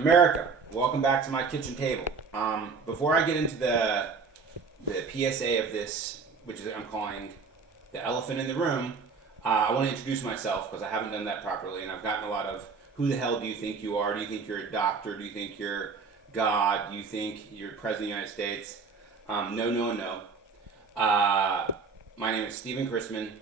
America, welcome back to my kitchen table. Before I get into the PSA of this, which is I'm calling the elephant in the room, I want to introduce myself because I haven't done that properly, and I've gotten a lot of who the hell do you think you are? Do you think you're a doctor? Do you think you're God? Do you think you're President of the United States? No. My name is Stephen Chrisman.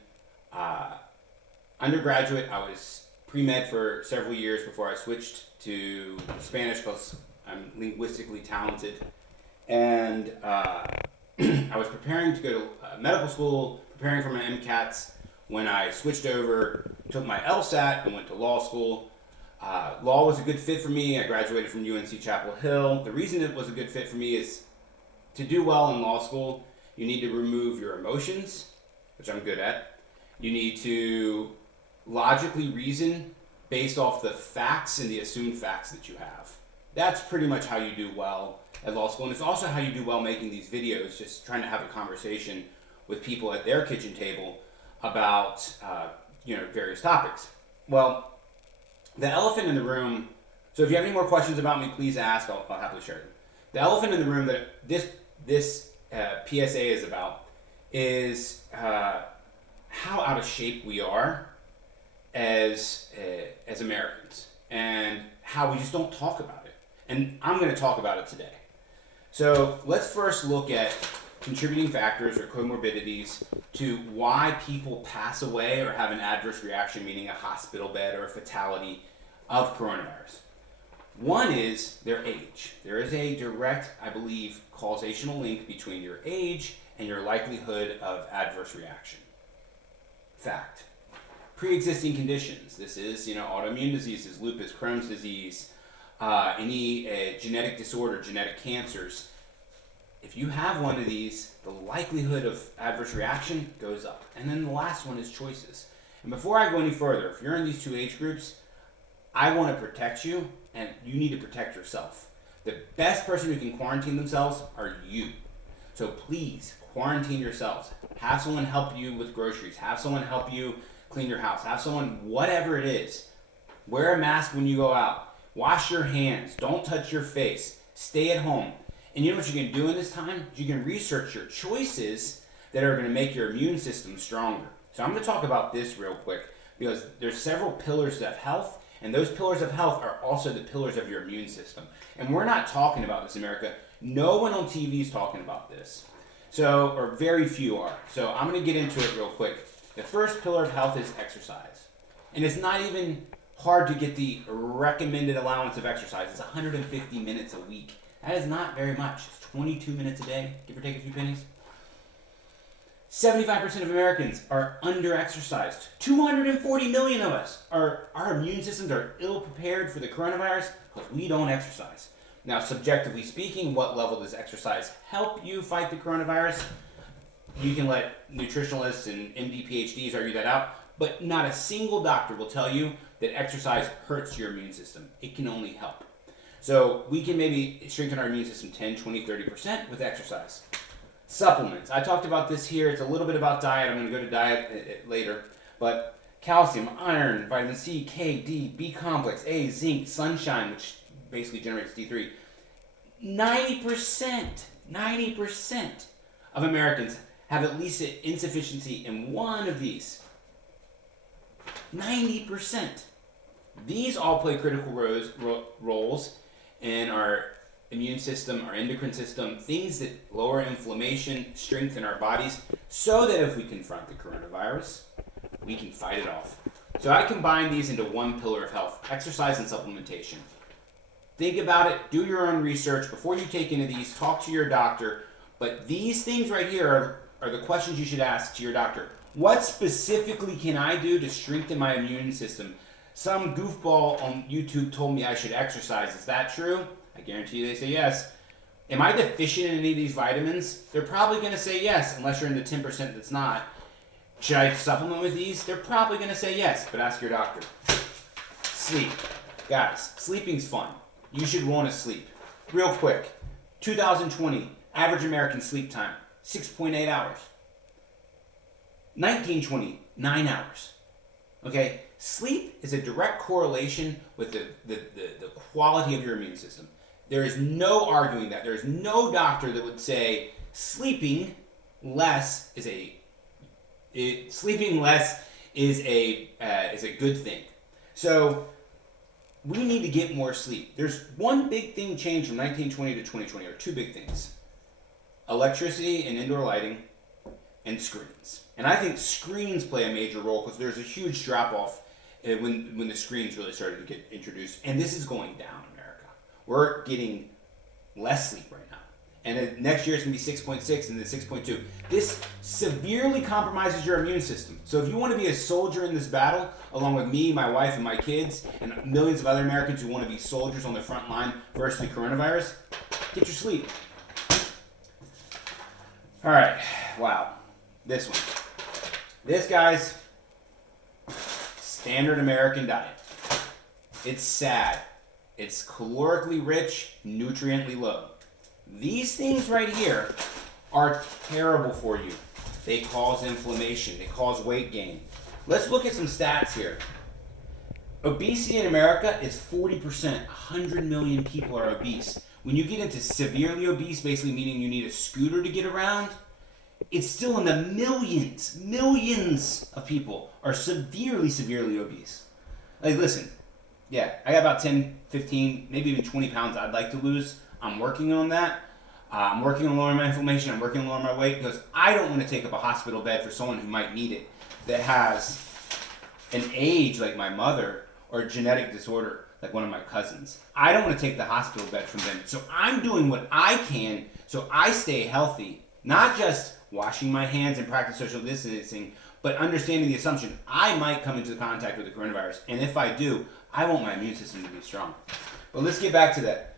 Undergraduate, I was pre-med for several years before I switched to Spanish because I'm linguistically talented. And I was preparing to go to medical school, preparing for my MCATs, when I switched over, took my LSAT, and went to law school. Law was a good fit for me. I graduated from UNC Chapel Hill. The reason it was a good fit for me is to do well in law school, you need to remove your emotions, which I'm good at. You need to logically reason based off the facts and the assumed facts that you have. That's pretty much how you do well at law school. And it's also how you do well making these videos, just trying to have a conversation with people at their kitchen table about various topics. Well, the elephant in the room, so if you have any more questions about me, please ask. I'll happily share them. The elephant in the room that this PSA is about is how out of shape we are as Americans, and how we just don't talk about it. And I'm going to talk about it today. So let's first look at contributing factors or comorbidities to why people pass away or have an adverse reaction, meaning a hospital bed or a fatality of coronavirus. One is their age. There is a direct, I believe, causational link between your age and your likelihood of adverse reaction. Fact. Pre-existing conditions. This is, autoimmune diseases, lupus, Crohn's disease, any genetic disorder, genetic cancers. If you have one of these, the likelihood of adverse reaction goes up. And then the last one is choices. And before I go any further, if you're in these two age groups, I want to protect you, and you need to protect yourself. The best person who can quarantine themselves are you. So please, quarantine yourselves. Have someone help you with groceries. Have someone help you clean your house. Have someone, whatever it is. Wear a mask when you go out. Wash your hands. Don't touch your face. Stay at home. And you know what you can do in this time? You can research your choices that are going to make your immune system stronger. So I'm going to talk about this real quick because there's several pillars of health, and those pillars of health are also the pillars of your immune system. And we're not talking about this in America. No one on TV is talking about this. So, or very few are. So I'm going to get into it real quick. The first pillar of health is exercise. And it's not even hard to get the recommended allowance of exercise. It's 150 minutes a week. That is not very much. It's 22 minutes a day, give or take a few pennies. 75% of Americans are under-exercised. 240 million of us our immune systems are ill-prepared for the coronavirus because we don't exercise. Now, subjectively speaking, what level does exercise help you fight the coronavirus? You can let nutritionalists and MD PhDs argue that out, but not a single doctor will tell you that exercise hurts your immune system. It can only help. So we can maybe strengthen our immune system 10, 20, 30% with exercise. Supplements. I talked about this here. It's a little bit about diet. I'm going to go to diet later. But calcium, iron, vitamin C, K, D, B complex, A, zinc, sunshine, which basically generates D3. 90% of Americans have at least an insufficiency in one of these. 90%. These all play critical roles in our immune system, our endocrine system, things that lower inflammation, strengthen our bodies, so that if we confront the coronavirus, we can fight it off. So I combine these into one pillar of health: exercise and supplementation. Think about it, do your own research before you take any of these, talk to your doctor, but these things right here are the questions you should ask to your doctor. What specifically can I do to strengthen my immune system? Some goofball on YouTube told me I should exercise. Is that true? I guarantee you they say yes. Am I deficient in any of these vitamins? They're probably going to say yes, unless you're in the 10% that's not. Should I supplement with these? They're probably going to say yes, but ask your doctor. Sleep. Guys, sleeping's fun. You should want to sleep. Real quick, 2020, average American sleep time, 6.8 hours. 1920, 9 hours. Okay? Sleep is a direct correlation with the quality of your immune system. There is no arguing that. There is no doctor that would say sleeping less is a good thing. So we need to get more sleep. There's one big thing changed from 1920 to 2020, or two big things: electricity and indoor lighting, and screens. And I think screens play a major role because there's a huge drop off when the screens really started to get introduced. And this is going down in America. We're getting less sleep right now. And then next year it's going to be 6.6 and then 6.2. This severely compromises your immune system. So if you want to be a soldier in this battle, along with me, my wife, and my kids, and millions of other Americans who want to be soldiers on the front line versus the coronavirus, get your sleep. All right. Wow. This one. This, guys, standard American diet. It's sad. It's calorically rich, nutriently low. These things right here are terrible for you. They cause inflammation. They cause weight gain. Let's look at some stats here. Obesity in America is 40%. 100 million people are obese. When you get into severely obese, basically meaning you need a scooter to get around, it's still in the millions. Millions of people are severely obese. Like, listen, yeah, I got about 10, 15, maybe even 20 pounds I'd like to lose. I'm working on that. I'm working on lowering my inflammation. I'm working on lowering my weight because I don't want to take up a hospital bed for someone who might need it that has an age like my mother or a genetic disorder like one of my cousins. I don't want to take the hospital bed from them. So I'm doing what I can so I stay healthy, not just washing my hands and practice social distancing, but understanding the assumption I might come into contact with the coronavirus. And if I do, I want my immune system to be strong. But let's get back to that.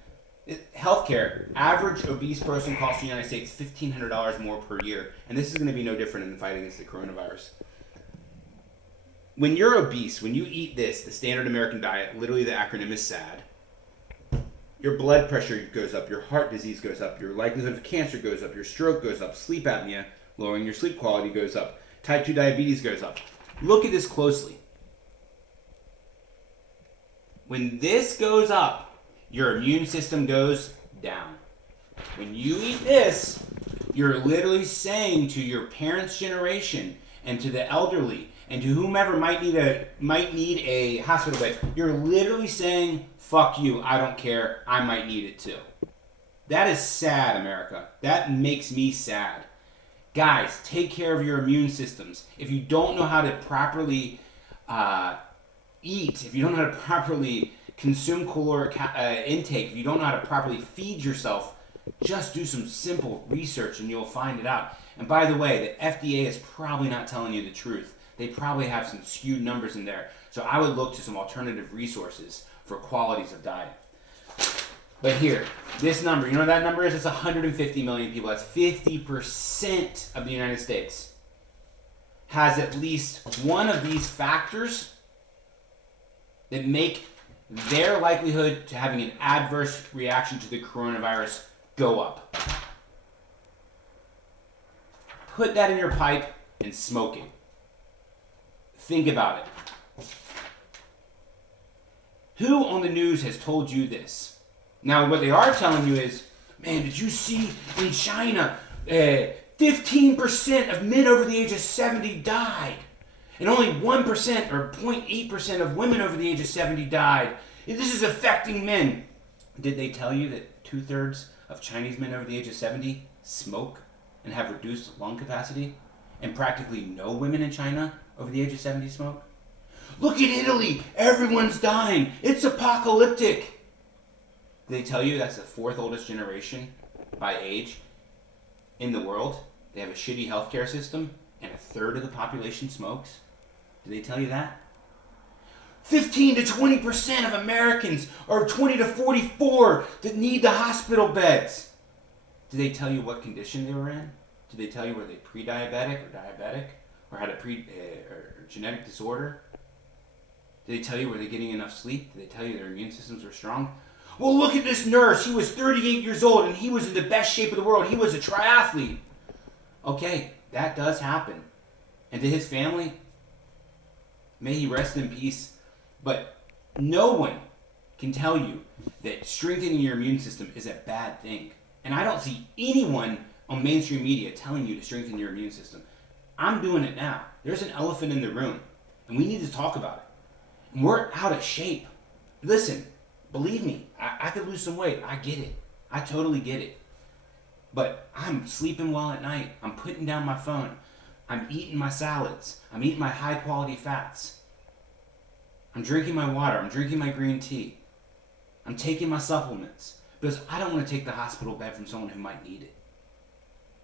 Healthcare, average obese person costs the United States $1,500 more per year. And this is going to be no different in the fight against the coronavirus. When you're obese, when you eat this, the standard American diet, literally the acronym is SAD, your blood pressure goes up, your heart disease goes up, your likelihood of cancer goes up, your stroke goes up, sleep apnea, lowering your sleep quality goes up, type 2 diabetes goes up. Look at this closely. When this goes up, your immune system goes down. When you eat this, you're literally saying to your parents' generation and to the elderly and to whomever might need a hospital bed, you're literally saying, fuck you, I don't care, I might need it too. That is sad, America. That makes me sad. Guys, take care of your immune systems. If you don't know how to properly eat, if you don't know how to properly consume caloric intake, if you don't know how to properly feed yourself, just do some simple research and you'll find it out. And by the way, the FDA is probably not telling you the truth. They probably have some skewed numbers in there. So I would look to some alternative resources for qualities of diet. But here, this number, you know what that number is? It's 150 million people. That's 50% of the United States has at least one of these factors that make their likelihood to having an adverse reaction to the coronavirus go up. Put that in your pipe and smoke it. Think about it. Who on the news has told you this? Now, what they are telling you is, man, did you see in China, 15% of men over the age of 70 died. And only 1% or 0.8% of women over the age of 70 died. This is affecting men. Did they tell you that 2/3 of Chinese men over the age of 70 smoke and have reduced lung capacity? And practically no women in China over the age of 70 smoke? Look at Italy. Everyone's dying. It's apocalyptic. Did they tell you that's the 4th oldest generation by age in the world? They have a shitty healthcare system and 1/3 of the population smokes? Did they tell you that? 15 to 20% of Americans are 20 to 44 that need the hospital beds. Did they tell you what condition they were in? Did they tell you were they pre-diabetic or diabetic or had a or genetic disorder? Did they tell you were they getting enough sleep? Did they tell you their immune systems were strong? Well, look at this nurse. He was 38 years old and he was in the best shape of the world. He was a triathlete. Okay, that does happen. And to his family, may he rest in peace. But no one can tell you that strengthening your immune system is a bad thing. And I don't see anyone on mainstream media telling you to strengthen your immune system. I'm doing it now. There's an elephant in the room, and we need to talk about it. And we're out of shape. Listen, believe me, I could lose some weight. I get it. I totally get it. But I'm sleeping well at night. I'm putting down my phone. I'm eating my salads. I'm eating my high quality fats. I'm drinking my water. I'm drinking my green tea. I'm taking my supplements. Because I don't want to take the hospital bed from someone who might need it.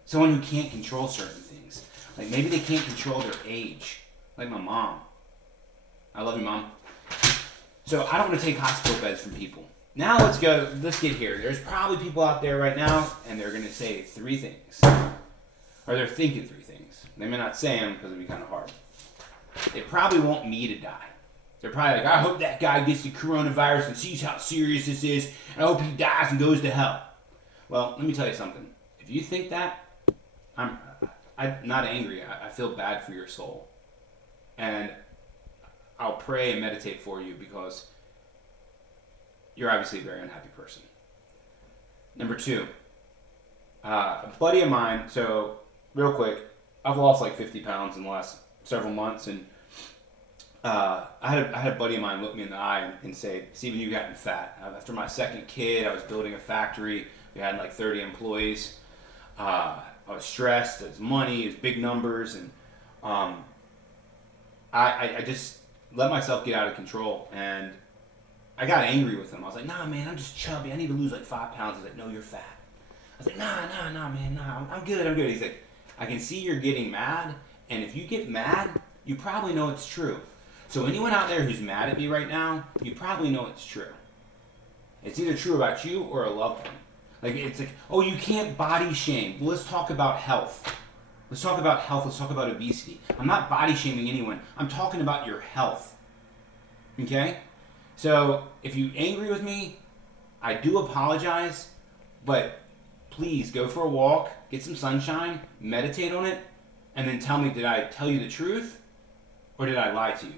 Someone who can't control certain things. Like maybe they can't control their age. Like my mom. I love you, Mom. So I don't want to take hospital beds from people. Now let's get here. There's probably people out there right now, and they're going to say 3 things. Or they're thinking 3 things. They may not say them because it'd be kind of hard. They probably want me to die. They're probably like, I hope that guy gets the coronavirus and sees how serious this is, and I hope he dies and goes to hell. Well, let me tell you something. If you think that, I'm not angry. I feel bad for your soul. And I'll pray and meditate for you because you're obviously a very unhappy person. Number 2, a buddy of mine, so real quick, I've lost like 50 pounds in the last several months, and I had a buddy of mine look me in the eye and say, Steven, you've gotten fat. After my second kid, I was building a factory. We had like 30 employees. I was stressed. It was money. It was big numbers. And I just let myself get out of control. And I got angry with him. I was like, nah, man, I'm just chubby. I need to lose like 5 pounds. He's like, no, you're fat. I was like, nah, man, nah. I'm good. He's like, I can see you're getting mad. And if you get mad, you probably know it's true. So anyone out there who's mad at me right now, you probably know it's true. It's either true about you or a loved one. Like it's like, oh, you can't body shame. Well, let's talk about health. Let's talk about obesity. I'm not body shaming anyone. I'm talking about your health. Okay? So if you're angry with me, I do apologize, but please go for a walk, get some sunshine, meditate on it, and then tell me, did I tell you the truth or did I lie to you?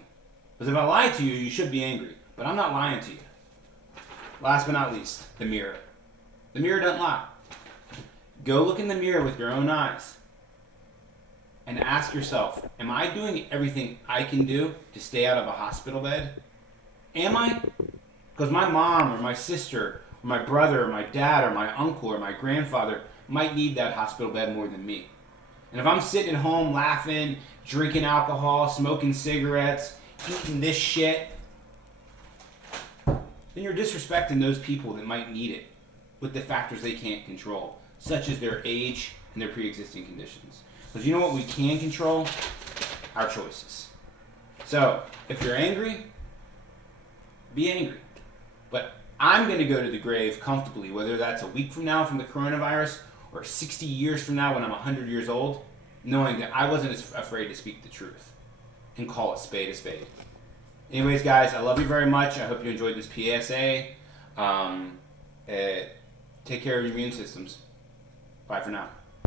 Because if I lied to you, you should be angry. But I'm not lying to you. Last but not least, the mirror. The mirror doesn't lie. Go look in the mirror with your own eyes and ask yourself, am I doing everything I can do to stay out of a hospital bed? Am I? Because my mom or my sister or my brother or my dad or my uncle or my grandfather might need that hospital bed more than me. And if I'm sitting at home laughing, drinking alcohol, smoking cigarettes, eating this shit, then you're disrespecting those people that might need it with the factors they can't control, such as their age and their pre-existing conditions. Because you know what we can control? Our choices. So, if you're angry, be angry. But I'm going to go to the grave comfortably, whether that's a week from now from the coronavirus or 60 years from now when I'm 100 years old, knowing that I wasn't as afraid to speak the truth and call a spade a spade. Anyways, guys, I love you very much. I hope you enjoyed this PSA. Take care of your immune systems. Bye for now.